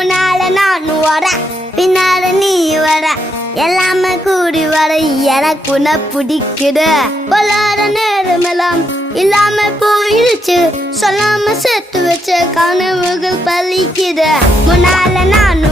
முன்னால நான் வர பின்னால நீ வர எல்லாமே கூடி வர எனக்கு உன்னை பிடிக்குது பொல்லாத நேரமெல்லாம் இல்லாம போயிடுச்சு சொல்லாம சேர்த்து வச்ச கனவுகள் பலிக்குது முன்னால நான்